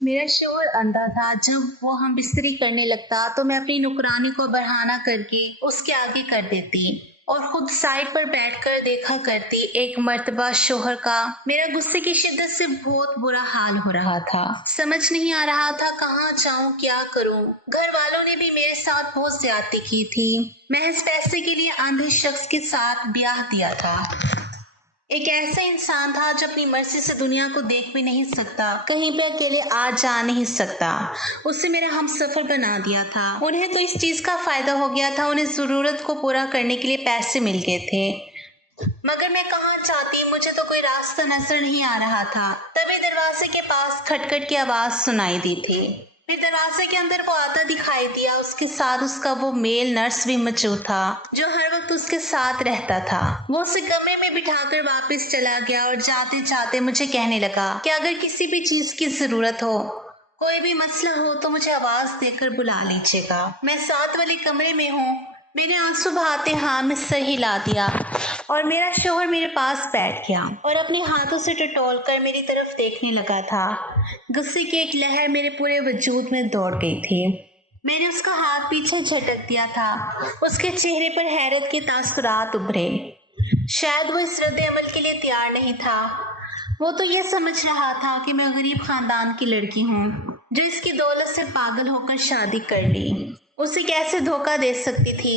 मेरा शोहर अंधा था। जब वो हम बिस्तरी करने लगता तो मैं अपनी नुकरानी को बहाना करके उसके आगे कर देती और खुद साइड पर बैठकर देखा करती। एक मर्तबा शोहर का मेरा गुस्से की शिद्दत से बहुत बुरा हाल हो रहा था। समझ नहीं आ रहा था कहाँ जाऊं, क्या करूं। घर वालों ने भी मेरे साथ बहुत ज्यादती की थी। महज पैसे के लिए अंधे शख्स के साथ ब्याह दिया था। एक ऐसा इंसान था जो अपनी मर्जी से दुनिया को देख भी नहीं सकता, कहीं पे अकेले आ जा नहीं सकता। उसे मेरा हमसफर बना दिया था। उन्हें तो इस चीज का फायदा हो गया था, उन्हें जरूरत को पूरा करने के लिए पैसे मिल गए थे। मगर मैं कहाँ जाती, मुझे तो कोई रास्ता नजर नहीं आ रहा था। तभी दरवाजे के पास खटखट की आवाज सुनाई दी थी। फिर दरवाजे के अंदर वो आता दिखाई दिया। उसके साथ उसका वो मेल नर्स भी मौजूद था जो हर वक्त उसके साथ रहता था। वो उसे कमरे में बिठाकर वापस चला गया और जाते जाते मुझे कहने लगा कि अगर किसी भी चीज की जरूरत हो, कोई भी मसला हो तो मुझे आवाज देकर बुला लीजिएगा। मैं साथ वाले कमरे में हूँ। मैंने आंसू बहाते हाँ में सर हिला दिया और मेरा शोहर मेरे पास बैठ गया और अपने हाथों से टटोल कर मेरी तरफ देखने लगा था। गुस्से की एक लहर मेरे पूरे वजूद में दौड़ गई थी। मैंने उसका हाथ पीछे झटक दिया था। उसके चेहरे पर हैरत के तासुरात उभरे। शायद वो इस रद्द अमल के लिए तैयार नहीं था। वो तो ये समझ रहा था कि मैं गरीब खानदान की लड़की हूँ जो इसकी दौलत से पागल होकर शादी कर ली। उसे कैसे धोखा दे सकती थी।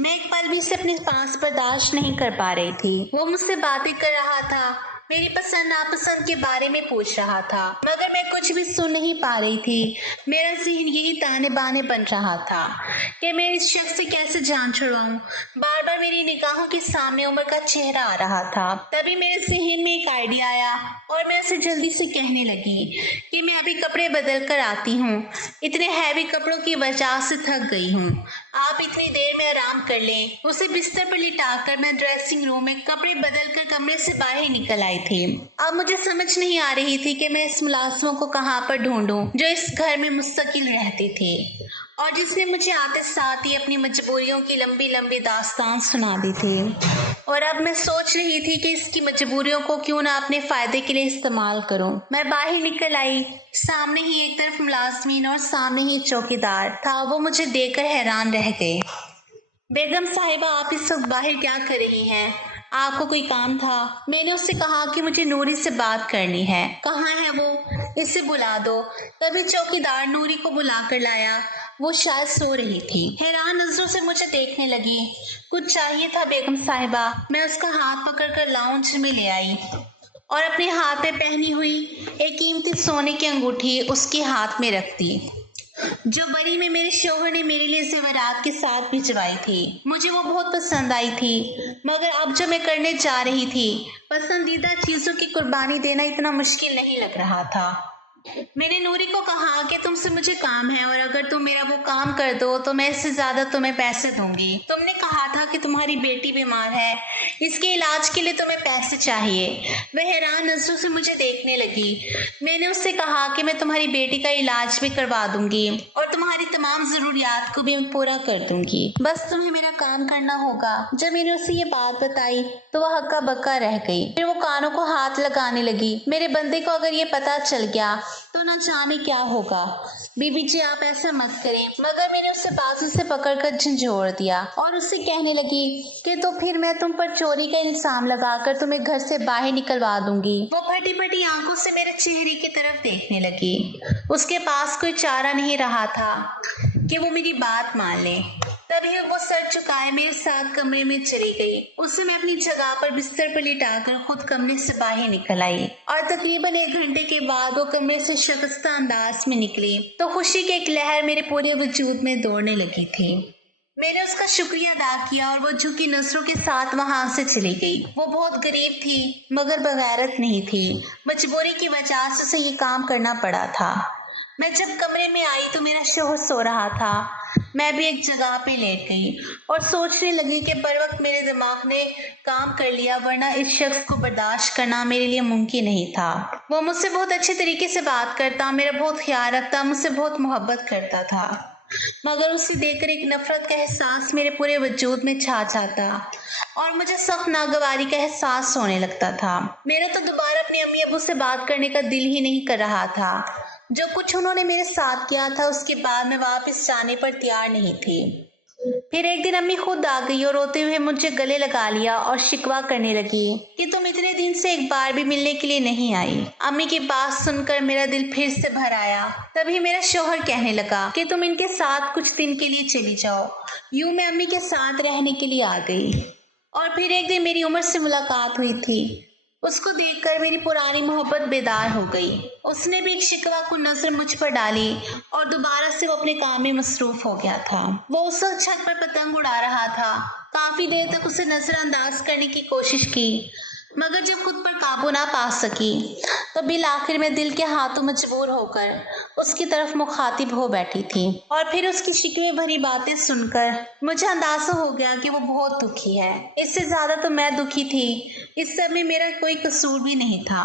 मैं एक पल भी उसे अपने पास बर्दाश्त नहीं कर पा रही थी। वो मुझसे बातें कर रहा था, मेरी पसंद नापसंद के बारे में पूछ रहा था, मगर मैं कुछ भी सुन नहीं पा रही थी। मेरा ज़हन यही ताने बाने बन रहा था कि मैं इस शख्स से कैसे जान छुड़ाऊं। बार बार मेरी निगाहों के सामने उमर का चेहरा आ रहा था। तभी मेरे ज़हन में एक आइडिया आया और मैं उसे जल्दी से कहने लगी कि मैं अभी कपड़े बदल कर आती हूँ। इतने हैवी कपड़ों की वजह से थक गई हूँ। आप इतनी देर में आराम कर लें। उसे बिस्तर पर लिटाकर मैं ड्रेसिंग रूम में कपड़े बदल कर कमरे से बाहर निकल आई थी। अब मुझे समझ नहीं आ रही थी कि मैं इस मुलाजिमों को कहाँ पर ढूंढूं जो इस घर में मुस्तकिल रहती थी और जिसने मुझे आते साथ ही अपनी मजबूरियों की लंबी लंबी दास्तान सुना दी थी। और अब मैं सोच रही थी कि इसकी मजबूरियों को क्यों ना अपने फायदे के लिए इस्तेमाल करूं। मैं बाहर निकल आई। सामने ही एक तरफ मुलाजमीन और सामने ही चौकीदार था। वो मुझे देखकर हैरान रह गए। बेगम साहिबा, आप इस वक्त बाहर क्या कर रही हैं? आपको कोई काम था? मैंने उससे कहा कि मुझे नूरी से बात करनी है। कहाँ है वो? इसे बुला दो। तभी चौकीदार नूरी को बुला कर लाया। वो शायद सो रही थी। हैरान नजरों से मुझे देखने लगी। कुछ चाहिए था बेगम साहिबा? मैं उसका हाथ पकड़कर लाउंज में ले आई और अपने हाथ में पहनी हुई एक कीमती सोने की अंगूठी उसके हाथ में रख दी जो बरी में मेरे शौहर ने मेरे लिए ज़ेवरात के साथ भिजवाई थी। मुझे वो बहुत पसंद आई थी, मगर अब जो मैं करने जा रही थी, पसंदीदा चीज़ों की कुर्बानी देना इतना मुश्किल नहीं लग रहा था। मैंने नूरी को कहा कि तुमसे मुझे काम है और अगर तुम मेरा वो काम कर दो तो मैं इससे ज्यादा तुम्हें पैसे दूंगी। तुमने कहा था कि तुम्हारी बेटी बीमार है, इसके इलाज के लिए तुम्हें पैसे चाहिए। वह हैरान नजरों से मुझे देखने लगी। मैंने उससे कहा कि मैं तुम्हारी बेटी का इलाज भी करवा दूंगी और तुम्हारी तमाम जरूरियात को भी पूरा कर दूंगी। बस तुम्हें मेरा काम करना होगा। जब मैंने उसे ये बात बताई तो वह हक्का बक्का रह गई। फिर वो कानों को हाथ लगाने लगी। मेरे बंदे को अगर ये पता चल गया तो न जाने क्या होगा। बीबी जी, आप ऐसा मत करें। मगर मैंने उसे बाजू से पकड़कर झंझोड़ दिया और उससे कहने लगी कि तो फिर मैं तुम पर चोरी का इल्जाम लगाकर तुम्हें घर से बाहर निकलवा दूंगी। वो फटी फटी आंखों से मेरे चेहरे की तरफ देखने लगी। उसके पास कोई चारा नहीं रहा था कि वो मेरी बात मान ले। तभी वो सर झुकाए मेरे साथ कमरे में चली गई। उसे मैं अपनी जगह पर बिस्तर पर लिटाकर खुद कमरे से बाहर निकल आई और तकरीबन 1 घंटे के बाद वो कमरे से शकस्ता अंदाज में निकली तो खुशी की एक लहर मेरे पूरे वजूद में दौड़ने लगी थी। मैंने उसका शुक्रिया अदा किया और वो झुकी नजरों के साथ वहां से चली गई। वो बहुत गरीब थी मगर बगैरत नहीं थी। मजबूरी की वजह से उसे ये काम करना पड़ा था। मैं जब कमरे में आई तो मेरा शोहर सो रहा था। मैं भी एक जगह पे लेट गई और सोचने लगी कि बर वक्त मेरे दिमाग ने काम कर लिया, वरना इस शख्स को बर्दाश्त करना मेरे लिए मुमकिन नहीं था। वो मुझसे बहुत अच्छे तरीके से बात करता, मेरा बहुत ख्याल रखता, मुझसे बहुत मोहब्बत करता था, मगर उसे देखकर एक नफरत का एहसास मेरे पूरे वजूद में छा जाता और मुझे सख्त नागवारी का एहसास होने लगता था। मेरा तो दोबारा अपनी अम्मी अबू से बात करने का दिल ही नहीं कर रहा था। जो कुछ उन्होंने मेरे साथ किया था उसके बाद मैं वापस जाने पर तैयार नहीं थी। फिर एक दिन अम्मी खुद आ गई और रोते हुए मुझे गले लगा लिया और शिकवा करने लगी कि तुम इतने दिन से एक बार भी मिलने के लिए नहीं आई। अम्मी की बात सुनकर मेरा दिल फिर से भर आया। तभी मेरा शौहर कहने लगा कि तुम इनके साथ कुछ दिन के लिए चली जाओ। यूं मैं अम्मी के साथ रहने के लिए आ गई। और फिर एक दिन मेरी उमर से मुलाकात हुई थी। उसको देखकर मेरी पुरानी मोहब्बत बेदार हो गई। उसने भी एक शिकवा को नजर मुझ पर डाली और दोबारा से वो अपने काम में मसरूफ हो गया था। वो उस वक्त छत पर पतंग उड़ा रहा था। काफी देर तक उसे नजरअंदाज करने की कोशिश की, मगर जब खुद पर काबू ना पा सकी तो बिल आखिर में दिल के हाथों मजबूर होकर उसकी तरफ मुखातिब हो बैठी थी। और फिर उसकी शिकवे भरी बातें सुनकर मुझे अंदाजा हो गया कि वो बहुत दुखी है। इससे ज्यादा तो मैं दुखी थी। इस सब में मेरा कोई कसूर भी नहीं था।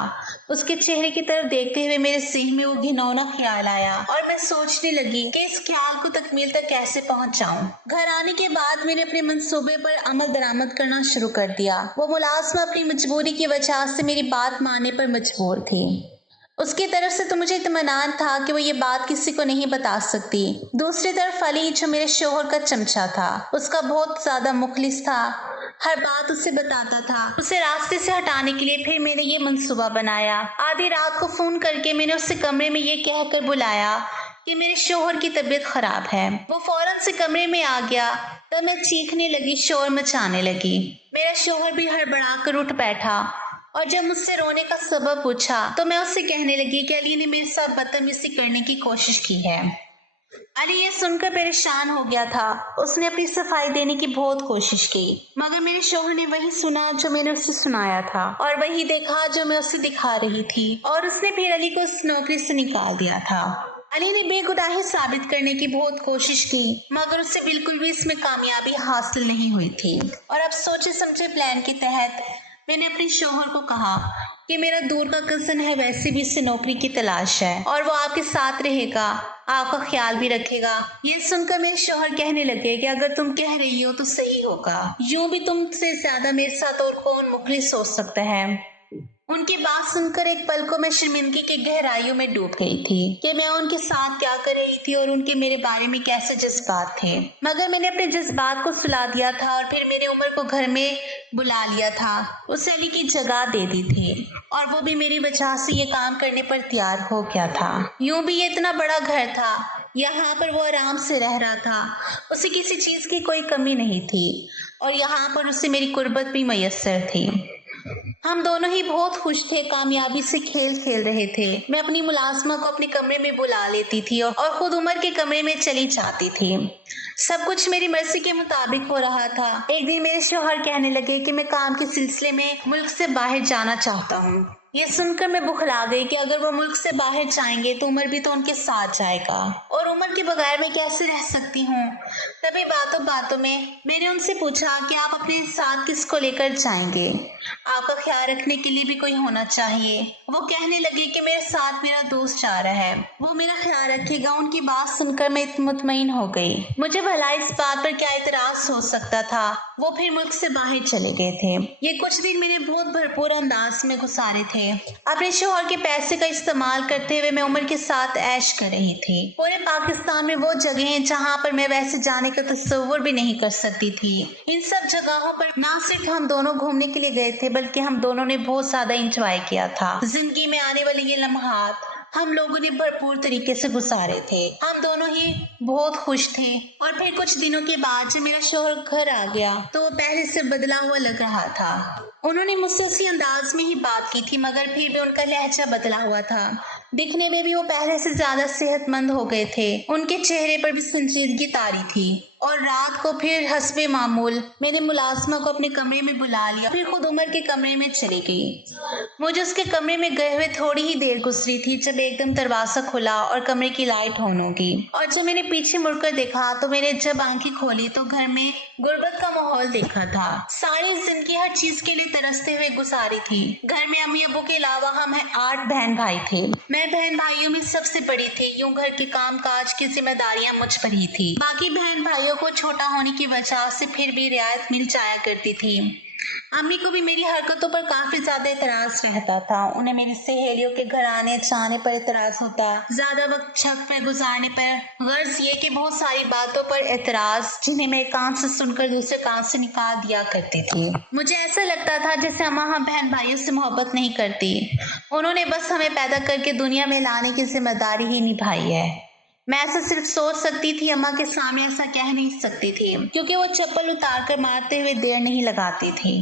उसके चेहरे की तरफ देखते हुए मेरे सिर में वो घिनौना ख्याल आया और मैं सोचने लगी कि इस ख्याल को तकमील तक कैसे पहुंच जाऊं। घर आने के बाद मैंने अपने मंसूबे पर अमल दरामद करना शुरू कर दिया। वो मुलाजमा अपनी मजबूरी की वजह से मेरी बात मानने पर मजबूर थी। उसकी तरफ से तो मुझे इत्मीनान था कि वो ये बात किसी को नहीं बता सकती। दूसरी तरफ अली, जो मेरे शोहर का चमचा था, उसका बहुत ज्यादा मुखलिस था, हर बात उसे बताता था। उसे रास्ते से हटाने के लिए फिर मैंने ये मंसूबा बनाया। आधी रात को फोन करके मैंने उससे कमरे में ये कहकर बुलाया कि मेरे शोहर की तबीयत खराब है। वो फौरन से कमरे में आ गया। तब मैं चीखने लगी, शोर मचाने लगी। मेरा शोहर भी हड़बड़ाकर उठ बैठा और जब मुझसे रोने का सबब पूछा तो मैं उससे कहने लगी कि अली ने मेरे साथ बदतमीजी करने की कोशिश की है। अली ये सुनकर परेशान हो गया था। उसने अपनी सफाई देने की बहुत कोशिश की, मगर मेरे शौहर ने वही सुना जो मैंने उसे सुनाया था और वही देखा जो मैं उसे दिखा रही थी, और उसने फिर अली को उस नौकरी से निकाल दिया था। अली ने बेगुनाही साबित करने की बहुत कोशिश की, मगर उसे बिल्कुल भी इसमें कामयाबी हासिल नहीं हुई थी। और अब सोचे समझे प्लान के तहत मैंने अपने शौहर को कहा कि मेरा दूर का कज़न है, वैसे भी उससे नौकरी की तलाश है और वो आपके साथ रहेगा, आपका ख्याल भी रखेगा। ये सुनकर मेरे शौहर कहने लगे कि अगर तुम कह रही हो तो सही होगा। यूं भी तुमसे ज्यादा मेरे साथ और कौन मुखलिस हो सकता है। उनकी बात सुनकर एक पल को मैं शर्मिंदगी की गहराइयों में डूब गई थी कि मैं उनके साथ क्या कर रही थी और उनके मेरे बारे में कैसे जज्बात थे। मगर मैंने अपने जज्बात को सुला दिया था और फिर मेरे उमर को घर में बुला लिया था। उसे अली की जगह दे दी थी और वो भी मेरी वजह से ये काम करने पर तैयार हो गया था। यूं भी ये इतना बड़ा घर था, यहाँ पर वो आराम से रह रहा था। उसे किसी चीज की कोई कमी नहीं थी और यहाँ पर उसे मेरी कुर्बत भी मयस्सर थी। हम दोनों ही बहुत खुश थे, कामयाबी से खेल खेल रहे थे। मैं अपनी मुलाजमा को अपने कमरे में बुला लेती थी और खुद उमर के कमरे में चली जाती थी। सब कुछ मेरी मर्जी के मुताबिक हो रहा था। एक दिन मेरे शौहर कहने लगे कि मैं काम के सिलसिले में मुल्क से बाहर जाना चाहता हूँ। ये सुनकर मैं बुखला गई कि अगर वो मुल्क से बाहर जाएंगे तो उमर भी तो उनके साथ जाएगा और उमर के बगैर मैं कैसे रह सकती हूँ। तभी बातों बातों में मैंने उनसे पूछा कि आप अपने साथ किसको लेकर जाएंगे, आपका ख्याल रखने के लिए भी कोई होना चाहिए। वो कहने लगे कि मेरे साथ मेरा दोस्त जा रहा है, वो मेरा ख्याल रखेगा। उनकी बात सुनकर मैं मुतमईन हो गई। मुझे भला इस बात पर क्या इतराज हो सकता था। वो फिर मुल्क से बाहर चले गए थे। ये कुछ दिन मैंने बहुत भरपूर अंदाज में गुजारे थे। अपने शौहर के पैसे का इस्तेमाल करते हुए मैं उमर के साथ ऐश कर रही थी। पूरे पाकिस्तान में वो जगह हैं जहाँ पर मैं वैसे जाने का तस्वुर भी नहीं कर सकती थी। इन सब जगहों पर ना सिर्फ हम दोनों घूमने के लिए गए थे, बल्कि हम दोनों ने बहुत ज्यादा एंजॉय किया था। जिंदगी में आने वाले ये लम्हात हम लोगों ने भरपूर तरीके से गुजारे थे। हम दोनों ही बहुत खुश थे। और फिर कुछ दिनों के बाद जब मेरा शौहर घर आ गया तो वो पहले से बदला हुआ लग रहा था। उन्होंने मुझसे उसी अंदाज में ही बात की थी, मगर फिर भी उनका लहजा बदला हुआ था। दिखने में भी वो पहले से ज्यादा सेहतमंद हो गए थे। उनके चेहरे पर भी संजीदगी तारी थी। और रात को फिर हस्बे मामूल मैंने मुलाजमा को अपने कमरे में बुला लिया, फिर खुद उमर के कमरे में चली गई। मुझे उसके कमरे में गए हुए थोड़ी ही देर गुजरी थी जब एकदम दरवाजा खुला और कमरे की लाइट ऑन होगी। और जब मैंने पीछे मुड़कर देखा तो मैंने जब आंखें खोली तो घर में गुर्बत का माहौल देखा था। सारी जिंदगी हर चीज के लिए तरसते हुए गुजारी थी। घर में अम्मी अबू के अलावा हम 8 बहन भाई थे। मैं बहन भाइयों में सबसे बड़ी थी। यूं घर के काम काज की जिम्मेदारियां मुझ पर ही थी। बाकी बहन भाइयों को छोटा होने की वजह से फिर भी रियायत मिल जाया करती थी। अम्मी को भी मेरी हरकतों पर काफी ज्यादा एतराज रहता था। उन्हें मेरी सहेलियों के घर आने जाने पर एतराज होता, ज्यादा वक्त छत पर गुजारने पर, गर्ज ये कि बहुत सारी बातों पर एतराज जिन्हें मैं एक कान से सुनकर दूसरे कान से निकाल दिया करती थी। मुझे ऐसा लगता था जैसे अम्मा हम बहन भाइयों से मोहब्बत नहीं करती, उन्होंने बस हमें पैदा करके दुनिया में लाने की जिम्मेदारी ही निभाई है। मैं ऐसा सिर्फ सोच सकती थी, अम्मा के सामने ऐसा कह नहीं सकती थी क्योंकि वो चप्पल उतार कर मारते हुए देर नहीं लगाती थी।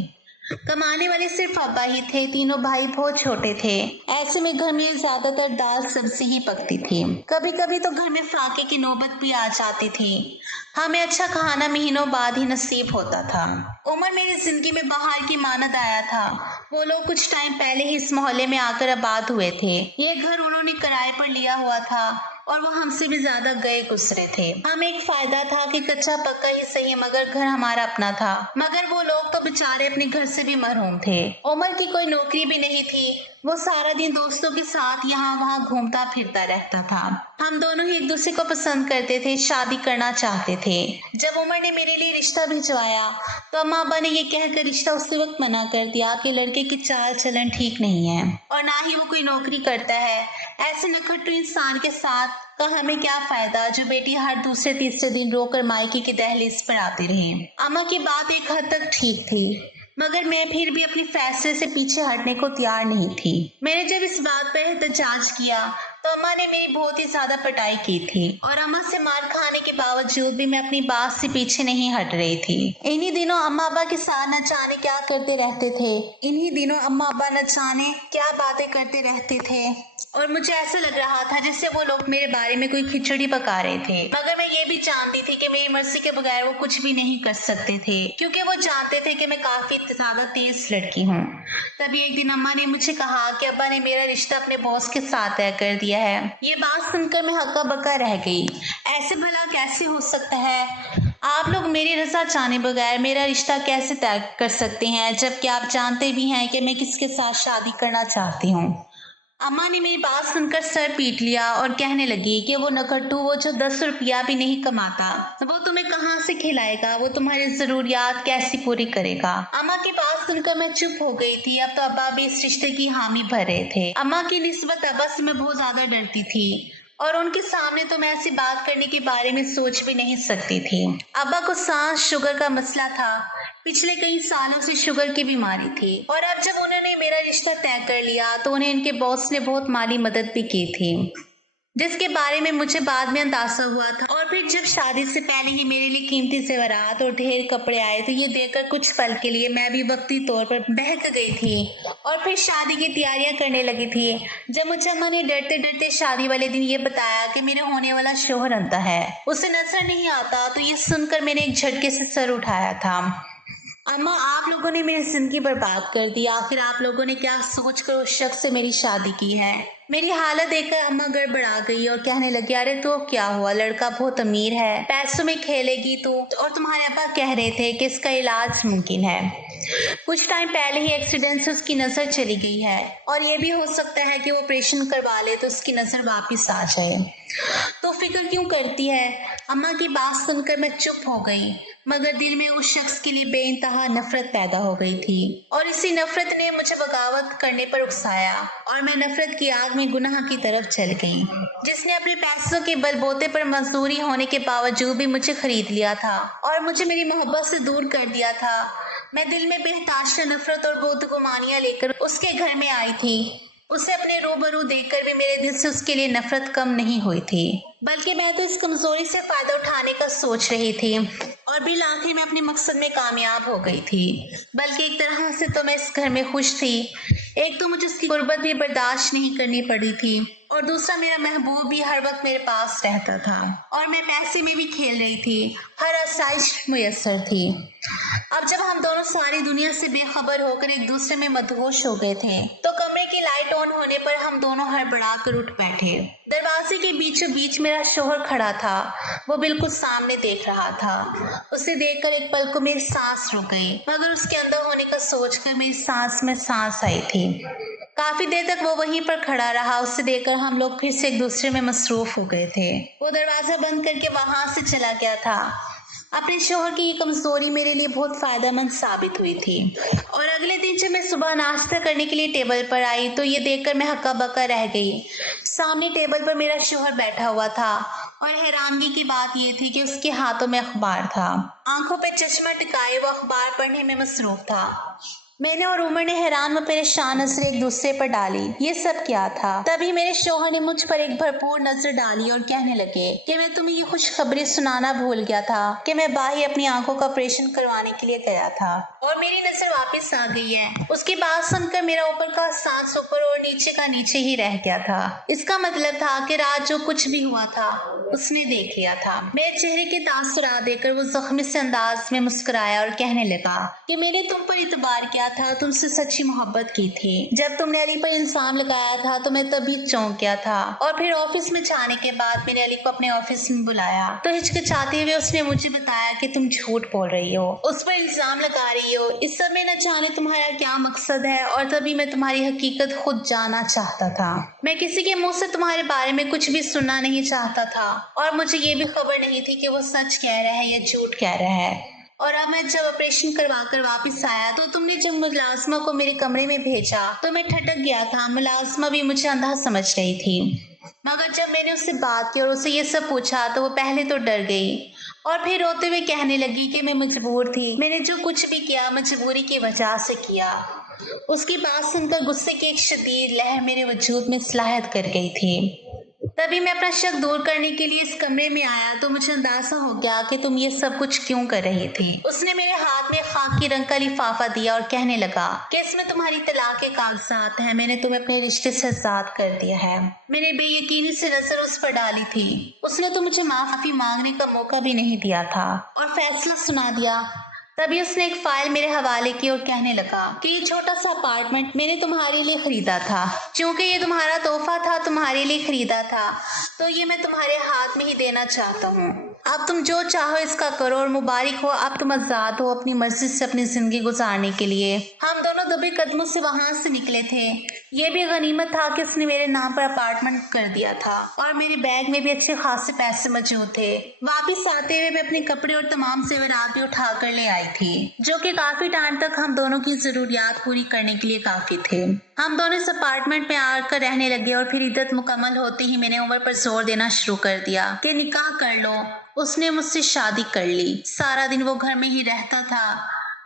कमाने वाले सिर्फ अब्बा ही थे, तीनों भाई बहुत छोटे थे। ऐसे में घर में ज्यादातर दाल सब्जी ही पकती थी। कभी कभी तो घर में फाके की नौबत भी आ जाती थी। हमें अच्छा खाना महीनों बाद ही नसीब होता था। उमर मेरी जिंदगी में बाहर की मानद आया था। वो लोग कुछ टाइम पहले ही इस मोहल्ले में आकर आबाद हुए थे। ये घर उन्होंने किराए पर लिया हुआ था और वो हमसे भी ज्यादा गए गुजरे थे। हमें एक फायदा था कि कच्चा पक्का ही सही मगर घर हमारा अपना था। मगर वो लोग तो बेचारे अपने घर से भी महरूम थे। उमर की कोई नौकरी भी नहीं थी। वो सारा दिन दोस्तों के साथ यहाँ वहाँ घूमता फिरता रहता था। हम दोनों ही एक दूसरे को पसंद करते थे, शादी करना चाहते थे। जब उमर ने मेरे लिए रिश्ता भिजवाया तो अम्मा अब्बा ने ये कहकर रिश्ता उसी वक्त मना कर दिया कि लड़के की चाल चलन ठीक नहीं है और ना ही वो कोई नौकरी करता है। ऐसे नखट्टू इंसान के साथ का हमें क्या फायदा जो बेटी हर दूसरे तीसरे दिन रोकर मायके की दहलीज पर आती रही। अम्मा की बात एक हद तक ठीक थी मगर मैं फिर भी अपने फैसले से पीछे हटने को तैयार नहीं थी। मैंने जब इस बात पर एहतजाज किया तो अम्मा ने मेरी बहुत ही ज्यादा पिटाई की थी और अम्मा से मार खाने के बावजूद भी मैं अपनी बात से पीछे नहीं हट रही थी। इन्हीं दिनों अम्मा अब्बा के साथ न जाने क्या करते रहते थे। इन्हीं दिनों अम्मा अब्बा न जाने क्या बातें करते रहते थे और मुझे ऐसा लग रहा था जैसे वो लोग मेरे बारे में कोई खिचड़ी पका रहे थे। मगर मैं ये भी जानती थी कि मेरी मर्जी के बगैर वो कुछ भी नहीं कर सकते थे क्योंकि वो जानते थे कि मैं काफी ज्यादा तेज लड़की हूँ। तभी एक दिन अम्मा ने मुझे कहा कि अब्बा ने मेरा रिश्ता अपने बॉस के साथ तय कर दिया है। ये बात सुनकर मैं हक्का बक्का रह गई। ऐसे भला कैसे हो सकता है? आप लोग मेरी रजा चाहे बगैर मेरा रिश्ता कैसे तय कर सकते हैं जबकि आप जानते भी हैं कि मैं किसके साथ शादी करना चाहती हूँ। अम्मा ने मेरी बात सुनकर सर पीट लिया और कहने लगी कि वो नकट्टू, वो जो 10 रुपया भी नहीं कमाता, वो तुम्हें कहाँ से खिलाएगा, वो तुम्हारी जरूरियात कैसी पूरी करेगा। अम्मा की बात सुनकर मैं चुप हो गई थी। अब तो अब्बा भी इस रिश्ते की हामी भर रहे थे। अम्मा की निस्बत अब्बा से मैं बहुत ज्यादा डरती थी और उनके सामने तो मैं ऐसी बात करने के बारे में सोच भी नहीं सकती थी। अब्बा को सांस शुगर का मसला था। पिछले कई सालों से शुगर की बीमारी थी और अब जब उन्होंने मेरा रिश्ता तय कर लिया तो उन्हें इनके बॉस ने बहुत माली मदद भी की थी जिसके बारे में मुझे बाद में अंदाजा हुआ था। और फिर जब शादी से पहले ही मेरे लिए कीमती जेवरात और ढेर कपड़े आए तो ये देखकर कुछ पल के लिए मैं भी वक्ती तौर पर बहक गई थी और फिर शादी की तैयारियां करने लगी थी। जब मुझे अम्मा ने डरते डरते शादी वाले दिन ये बताया कि मेरे होने वाला शोहर अंधा है, उसे नजर नहीं आता, तो ये सुनकर मैंने एक झटके से सर उठाया था। अम्मा, आप लोगों ने मेरी जिंदगी बर्बाद कर दी। आखिर आप लोगों ने क्या सोचकर उस शख्स से मेरी शादी की है? मेरी हालत देखकर अम्मा गड़बड़ा गई और कहने लगी, अरे तो क्या हुआ, लड़का बहुत अमीर है, पैसों में खेलेगी तू, और तुम्हारे अब्बा कह रहे थे कि इसका इलाज मुमकिन है। कुछ टाइम पहले ही एक्सीडेंट से उसकी नजर चली गई है और ये भी हो सकता है कि वो ऑपरेशन करवा ले तो उसकी नजर वापस आ जाए। तो फिक्र क्यों करती है? अम्मा की बात सुनकर मैं चुप हो गई मगर दिल में उस शख्स के लिए बेइंतहा नफरत पैदा हो गई थी और इसी नफरत ने मुझे बगावत करने पर उकसाया और मैं नफरत की आग में गुनाह की तरफ चल गई जिसने अपने पैसों के बलबूते पर मजदूरी होने के बावजूद भी मुझे खरीद लिया था और मुझे मेरी मोहब्बत से दूर कर दिया था। मैं दिल में बेहताश नफरत और बदगुमानियां लेकर उसके घर में आई थी। उसे अपने रूबरू देखकर भी मेरे दिल से उसके लिए नफरत कम नहीं हुई थी, बल्कि मैं तो इस कमजोरी से फायदा उठाने का सोच रही थी और बिल आखिर में अपने मकसद में कामयाब हो गई थी। बल्कि एक तरह से तो मैं इस घर में खुश थी। एक तो मुझे उसकी गुर्बत भी बर्दाश्त नहीं करनी पड़ी थी और दूसरा मेरा महबूब भी हर वक्त मेरे पास रहता था और मैं पैसे में भी खेल रही थी, हर आसाइश मुयस्सर थी। अब जब हम दोनों सारी दुनिया से बेखबर होकर एक दूसरे में मदहोश हो गए थे तो कमरे की लाइट ऑन होने पर हम दोनों हड़बड़ा कर उठ बैठे। दरवाजे के बीचों बीच मेरा शोहर खड़ा था। वो बिल्कुल सामने देख रहा था। उसे देखकर एक पल को मेरी सांस रुक गई मगर उसके अंदर होने का सोचकर मेरी सांस में सांस आई थी। काफी देर तक वो वहीं पर खड़ा रहा। उसे देखकर हम लोग फिर से एक दूसरे में मसरूफ हो गए थे। वो दरवाजा बंद करके वहां से चला गया था। अपने शौहर की ये कमजोरी मेरे लिए बहुत फायदेमंद साबित हुई थी। और अगले दिन जब मैं सुबह नाश्ता करने के लिए टेबल पर आई तो ये देखकर मैं हक्का बक्का रह गई। सामने टेबल पर मेरा शौहर बैठा हुआ था और हैरानगी की बात यह थी कि उसके हाथों में अखबार था। आंखों पे चश्मा टिकाए वो अखबार पढ़ने में मसरूफ था। मैंने और उमर ने हैरान व परेशान नजरें एक दूसरे पर डाली। ये सब क्या था? तभी मेरे शौहर ने मुझ पर एक भरपूर नजर डाली और कहने लगे कि मैं तुम्हें ये खुशखबरी सुनाना भूल गया था कि मैं बाहर अपनी आंखों का ऑपरेशन करवाने के लिए गया था और मेरी नजर वापस आ गई है। उसकी बात सुनकर मेरा ऊपर का सांस ऊपर और नीचे का नीचे ही रह गया था। इसका मतलब था कि रात जो कुछ भी हुआ था उसने देख लिया था। मेरे चेहरे के तासुरात देखकर वो जख्मी से अंदाज में मुस्कुराया और कहने लगा कि मैंने तुम पर इतबार किया था, तुमसे सच्ची मोहब्बत की थी। जब तुमने अली पर इल्जाम लगाया था तो मैं तभी चौंक गया था और फिर ऑफिस में जाने के बाद मैंने अली को अपने ऑफिस में बुलाया तो हिचकिचाते हुए उसने मुझे बताया कि तुम झूठ बोल रही हो, उस पर इल्जाम लगा रही हो। इस सब में न जाने तुम्हारा क्या मकसद है और तभी मैं तुम्हारी हकीकत खुद जानना चाहता था। मैं किसी के मुंह से तुम्हारे बारे में कुछ भी सुनना नहीं चाहता था और मुझे ये भी खबर नहीं थी कि वो सच कह रहा है या झूठ कह रहा है। और अब मैं जब ऑपरेशन करवा कर वापस आया तो तुमने जब मुलाजमा को मेरे कमरे में भेजा तो मैं ठटक गया था। मुलाजमा भी मुझे अंधा समझ रही थी, मगर जब मैंने उससे बात की और उसे ये सब पूछा तो वो पहले तो डर गई और फिर रोते हुए कहने लगी कि मैं मजबूर थी, मैंने जो कुछ भी किया मजबूरी की वजह से किया। उसकी बात सुनकर गुस्से की एक शदीद लहर मेरे वजूद में सलाहत कर गई थी। तभी मैं अपना शक दूर करने के लिए इस कमरे में आया तो मुझे अंदाजा हो गया कि तुम ये सब कुछ क्यों कर रही थी। उसने मेरे हाथ में खाकी रंग का लिफाफा दिया और कहने लगा कि इसमें तुम्हारी तलाक के कागजात हैं, मैंने तुम्हें अपने रिश्ते से आजाद कर दिया है। मैंने बेयकीनी से नजर उस पर डाली थी। उसने तो मुझे माफी मांगने का मौका भी नहीं दिया था और फैसला सुना दिया। तभी उसने एक फाइल मेरे हवाले की और कहने लगा कि ये छोटा सा अपार्टमेंट मैंने तुम्हारे लिए खरीदा था। क्योंकि ये तुम्हारा तोहफा था, तुम्हारे लिए खरीदा था, तो ये मैं तुम्हारे हाथ में ही देना चाहता हूँ। अब तुम जो चाहो इसका करो और मुबारक हो, अब तुम आजाद हो अपनी मर्जी से अपनी जिंदगी गुजारने के लिए। हम दोनों दबे कदमों से वहां से निकले थे। ये भी गनीमत था कि उसने मेरे नाम पर अपार्टमेंट कर दिया था और मेरे बैग में भी अच्छे खासे पैसे मौजूद थे। वापिस आते हुए मैं अपने कपड़े और तमाम जेवरात भी उठा कर ले आई थी, जो कि काफी टाइम तक हम दोनों की जरूरियात पूरी करने के लिए काफी थे। हम दोनों इस अपार्टमेंट में आकर रहने लगे और फिर इद्दत मुकम्मल होते ही मैंने उमर पर जोर देना शुरू कर दिया कि निकाह कर लो। उसने मुझसे शादी कर ली। सारा दिन वो घर में ही रहता था।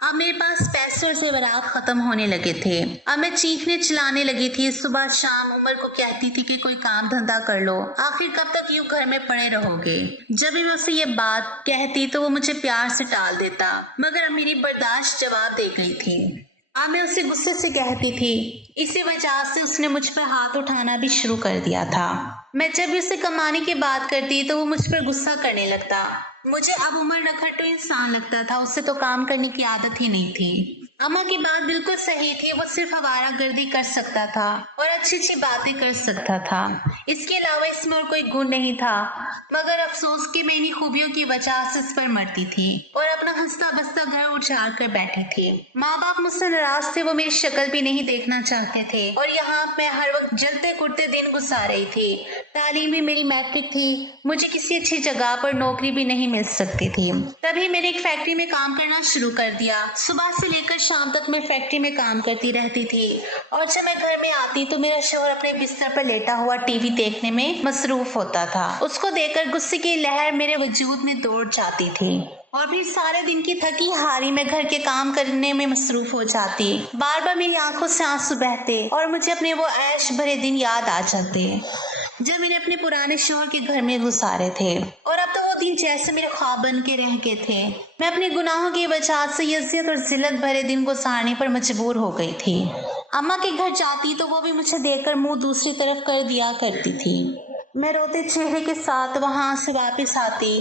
अब मेरे पास पैसे और जेवरात खत्म होने लगे थे। अब मैं चीखने चिल्लाने लगी थी। सुबह शाम उमर को कहती थी कि कोई काम धंधा कर लो, आखिर कब तक यूं घर में पड़े रहोगे। जब भी मैं उससे ये बात कहती तो वो मुझे प्यार से टाल देता, मगर अब मेरी बर्दाश्त जवाब दे गई थी। अब मैं उसे गुस्से से कहती थी। इसी वजह से उसने मुझ पर हाथ उठाना भी शुरू कर दिया था। मैं जब भी उसे कमाने की बात करती तो वो मुझ पर गुस्सा करने लगता। मुझे अब उमर नखट्टू इंसान लगता था, उससे तो काम करने की आदत ही नहीं थी। अम्मा की बात बिल्कुल सही थी, वो सिर्फ आवारागर्दी कर सकता था और अच्छी अच्छी बातें कर सकता था। इसके अलावा इसमें और कोई गुण नहीं था, मगर अफसोस कि मैं इन्हीं खूबियों की वजह से इस पर मरती थी और अपना हंसता बसता घर उजाड़ कर बैठी थी। माँ बाप मुझसे नाराज थे, वो मेरी शक्ल भी नहीं देखना चाहते थे और यहाँ मैं हर वक्त जलते कुटते दिन गुजार रही थी। तालीम भी मेरी मैट्रिक थी, मुझे किसी अच्छी जगह पर नौकरी भी नहीं मिल सकती थी। तभी मैंने एक फैक्ट्री में काम करना शुरू कर दिया। सुबह से लेकर शाम तक मैं फैक्ट्री में काम करती रहती थी और जब मैं घर में आती तो मेरा शौहर अपने बिस्तर पर लेटा हुआ टीवी देखने में मसरूफ होता था। उसको देखकर गुस्से की लहर मेरे वजूद में दौड़ जाती थी और फिर सारे दिन की थकी हारी मैं घर के काम करने में मसरूफ हो जाती। बार बार मेरी आंखों से आंसू बहते और मुझे अपने वो ऐश भरे दिन याद आ जाते जब मैंने अपने पुराने शौहर के घर में गुजारे थे। और अब तो वो दिन जैसे मेरे ख्वाब बन के रह गए थे। मैं अपने गुनाहों की वजह से यज़ियत और जिल्लत भरे दिन गुजारने पर मजबूर हो गई थी। अम्मा के घर जाती तो वो भी मुझे देखकर मुंह दूसरी तरफ कर दिया करती थी। मैं रोते चेहरे के साथ वहां से वापस आती।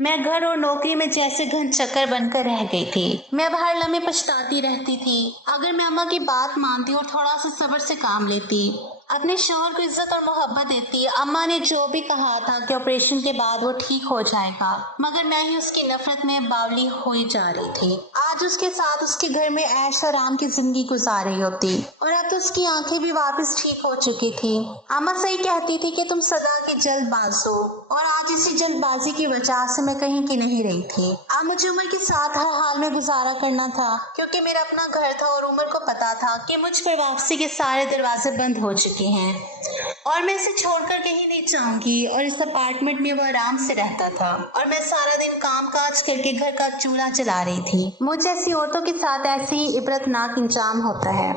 मैं घर और नौकरी में जैसे घन चक्कर बनकर रह गई थी। मैं अब हर लम्हे पछताती रहती थी। अगर मैं अम्मा की बात मानती और थोड़ा सा सब्र से काम लेती अपने शौहर को इज्जत और मोहब्बत देती। अम्मा ने जो भी कहा था कि ऑपरेशन के बाद वो ठीक हो जाएगा, मगर मैं ही उसकी नफरत में बावली हुई जा रही थी। आज उसके साथ उसके घर में ऐश आराम की जिंदगी गुजार रही होती और अब तो उसकी आंखें भी वापस ठीक हो चुकी थी। अम्मा सही कहती थी कि तुम सदा की जल्दबाज हो और आज इसी जल्दबाजी की वजह से मैं कहीं की नहीं रही थी। अब मुझे उमर के साथ हर हाल में गुजारा करना था, क्योंकि मेरा अपना घर था और उमर को पता था कि मुझ पर वापसी के सारे दरवाजे बंद हो चुके हैं और मैं इसे छोड़कर कहीं नहीं जाऊंगी। और इस अपार्टमेंट में वो आराम से रहता था और मैं सारा दिन काम काज करके घर का चूल्हा जला रही थी। मुझ जैसी औरतों के साथ ऐसे ही इबरतनाक इंजाम होता है।